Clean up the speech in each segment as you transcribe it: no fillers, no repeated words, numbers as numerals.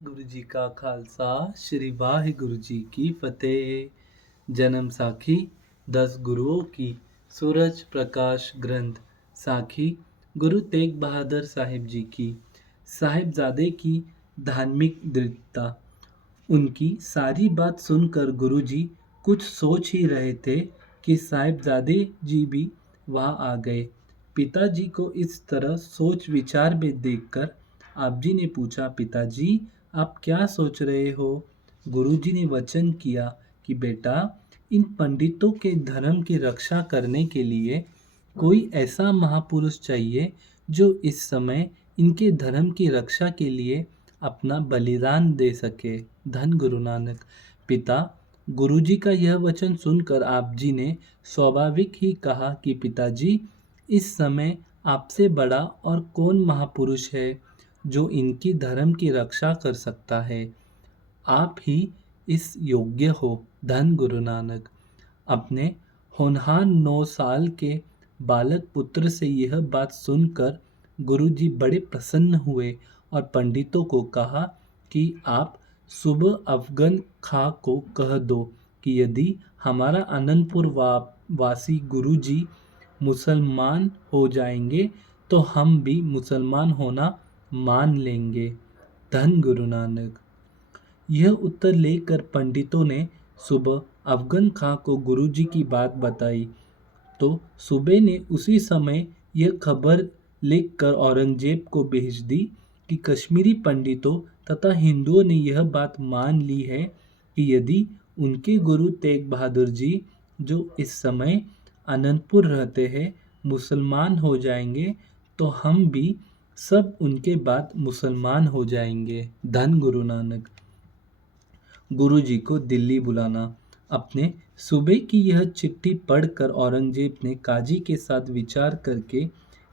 गुरु जी का खालसा श्री वाहिगुरु जी की फतेह। जन्म साखी 10 गुरुओं की सूरज प्रकाश ग्रंथ साखी गुरु तेग बहादुर साहिब जी की साहिबजादे की धार्मिक दृढ़ता। उनकी सारी बात सुनकर गुरुजी कुछ सोच ही रहे थे कि साहिबजादे जी भी वहां आ गए। पिताजी को इस तरह सोच विचार में देखकर आप जी ने पूछा, पिताजी आप क्या सोच रहे हो? गुरुजी ने वचन किया कि बेटा, इन पंडितों के धर्म की रक्षा करने के लिए कोई ऐसा महापुरुष चाहिए जो इस समय इनके धर्म की रक्षा के लिए अपना बलिदान दे सके। धन गुरु नानक। पिता, गुरुजी का यह वचन सुनकर आप जी ने स्वाभाविक ही कहा कि पिताजी, इस समय आपसे बड़ा और कौन महापुरुष है जो इनकी धर्म की रक्षा कर सकता है? आप ही इस योग्य हो। धन गुरु नानक। अपने होनहार 9 साल के बालक पुत्र से यह बात सुनकर गुरुजी बड़े प्रसन्न हुए और पंडितों को कहा कि आप सुबह अफगन खां को कह दो कि यदि हमारा अनंतपुर वासी गुरुजी मुसलमान हो जाएंगे तो हम भी मुसलमान होना मान लेंगे। धन गुरु नानक। यह उत्तर लेकर पंडितों ने सुबह अफगन खां को गुरुजी की बात बताई तो सूबे ने उसी समय यह खबर लिखकर औरंगजेब को भेज दी कि कश्मीरी पंडितों तथा हिंदुओं ने यह बात मान ली है कि यदि उनके गुरु तेग बहादुर जी, जो इस समय अनंतपुर रहते हैं, मुसलमान हो जाएंगे तो हम भी सब उनके बाद मुसलमान हो जाएंगे। धन गुरु नानक। गुरुजी को दिल्ली बुलाना। अपने सूबे की यह चिट्ठी पढ़कर औरंगजेब ने काजी के साथ विचार करके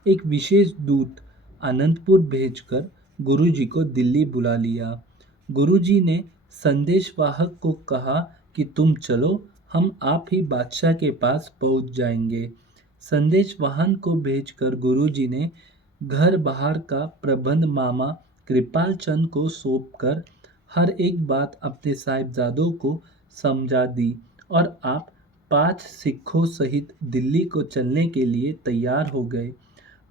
एक विशेष दूत अनंतपुर भेजकर गुरुजी को दिल्ली बुला लिया। गुरुजी ने संदेशवाहक को कहा कि तुम चलो, हम आप ही बादशाह के पास पहुंच जाएंगे। संदेशवाहन को भेजकर गुरुजी ने घर बाहर का प्रबंध मामा कृपाल चंद को सौंपकर हर एक बात अपने साहिबजादों को समझा दी और आप 5 सिखों सहित दिल्ली को चलने के लिए तैयार हो गए।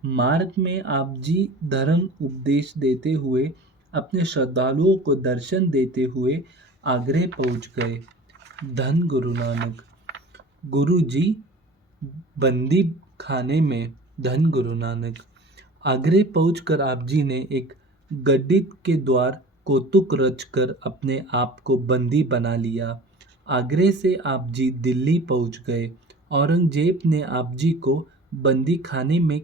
मार्ग में आप जी धर्म उपदेश देते हुए, अपने श्रद्धालुओं को दर्शन देते हुए आगरे पहुंच गए। धन गुरु नानक। गुरु जी बंदी खाने में। धन गुरु नानक। आगरे पहुंचकर आप जी ने एक गड्ढित के द्वार कौतुक रचकर अपने आप को बंदी बना लिया। आगरे से आप जी दिल्ली पहुंच गए। औरंगजेब ने आप जी को बंदी खाने में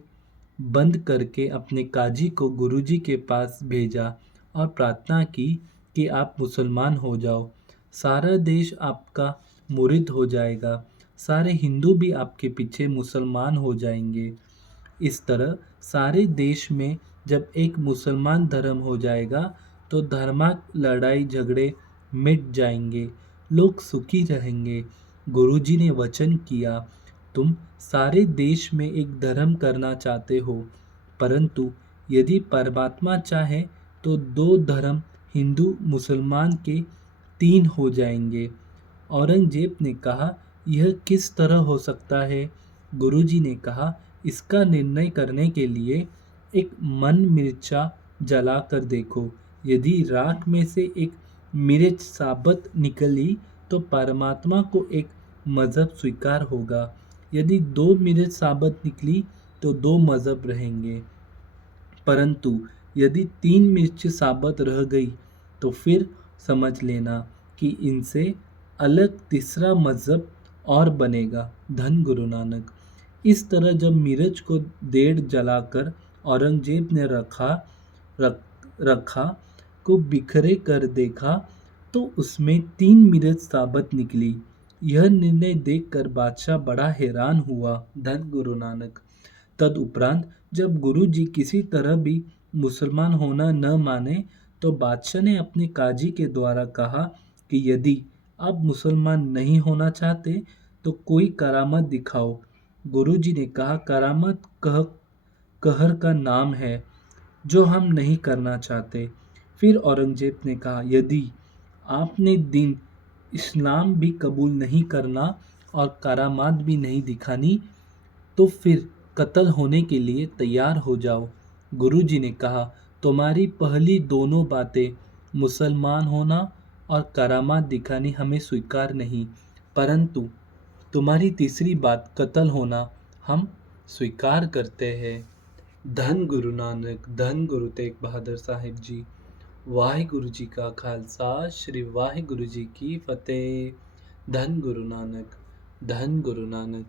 बंद करके अपने काजी को गुरुजी के पास भेजा और प्रार्थना की कि आप मुसलमान हो जाओ। सारा देश आपका मुरीद हो जाएगा। सारे हिंदू भी आपके पीछे मुसलमान हो जाएंगे। इस तरह सारे देश में जब एक मुसलमान धर्म हो जाएगा तो धर्माक लड़ाई झगड़े मिट जाएंगे, लोग सुखी रहेंगे। गुरुजी ने वचन किया, तुम सारे देश में एक धर्म करना चाहते हो, परंतु यदि परमात्मा चाहे तो 2 धर्म हिंदू मुसलमान के 3 हो जाएंगे। औरंगजेब ने कहा, यह किस तरह हो सकता है? गुरुजी ने कहा, इसका निर्णय करने के लिए एक मन मिर्चा जला कर देखो। यदि राख में से एक मिर्च साबत निकली तो परमात्मा को एक मजहब स्वीकार होगा। यदि 2 मिर्च साबत निकली तो 2 मजहब रहेंगे। परंतु यदि 3 मिर्च साबत रह गई तो फिर समझ लेना कि इनसे अलग तीसरा मजहब और बनेगा। धन गुरु नानक। इस तरह जब मिर्च को डेढ़ जलाकर औरंगजेब ने रखा को बिखरे कर देखा तो उसमें 3 मिर्च साबत निकली। यह निर्णय देखकर बादशाह बड़ा हैरान हुआ। धन गुरु नानक। तदुपरांत जब गुरु जी किसी तरह भी मुसलमान होना न माने तो बादशाह ने अपने काजी के द्वारा कहा कि यदि आप मुसलमान नहीं होना चाहते तो कोई करामत दिखाओ। गुरु जी ने कहा, कहर का नाम है जो हम नहीं करना चाहते। फिर औरंगजेब ने कहा, यदि आपने दिन इस्लाम भी कबूल नहीं करना और करामात भी नहीं दिखानी तो फिर कत्ल होने के लिए तैयार हो जाओ। गुरुजी ने कहा, तुम्हारी पहली दोनों बातें, मुसलमान होना और करामात दिखानी, हमें स्वीकार नहीं, परंतु तुम्हारी तीसरी बात, कत्ल होना, हम स्वीकार करते हैं। धन गुरु नानक, धन गुरु तेग बहादुर साहिब जी। वाहिगुरु जी का खालसा, श्री वाहिगुरु जी की फतेह। धन गुरु नानक, धन गुरु नानक।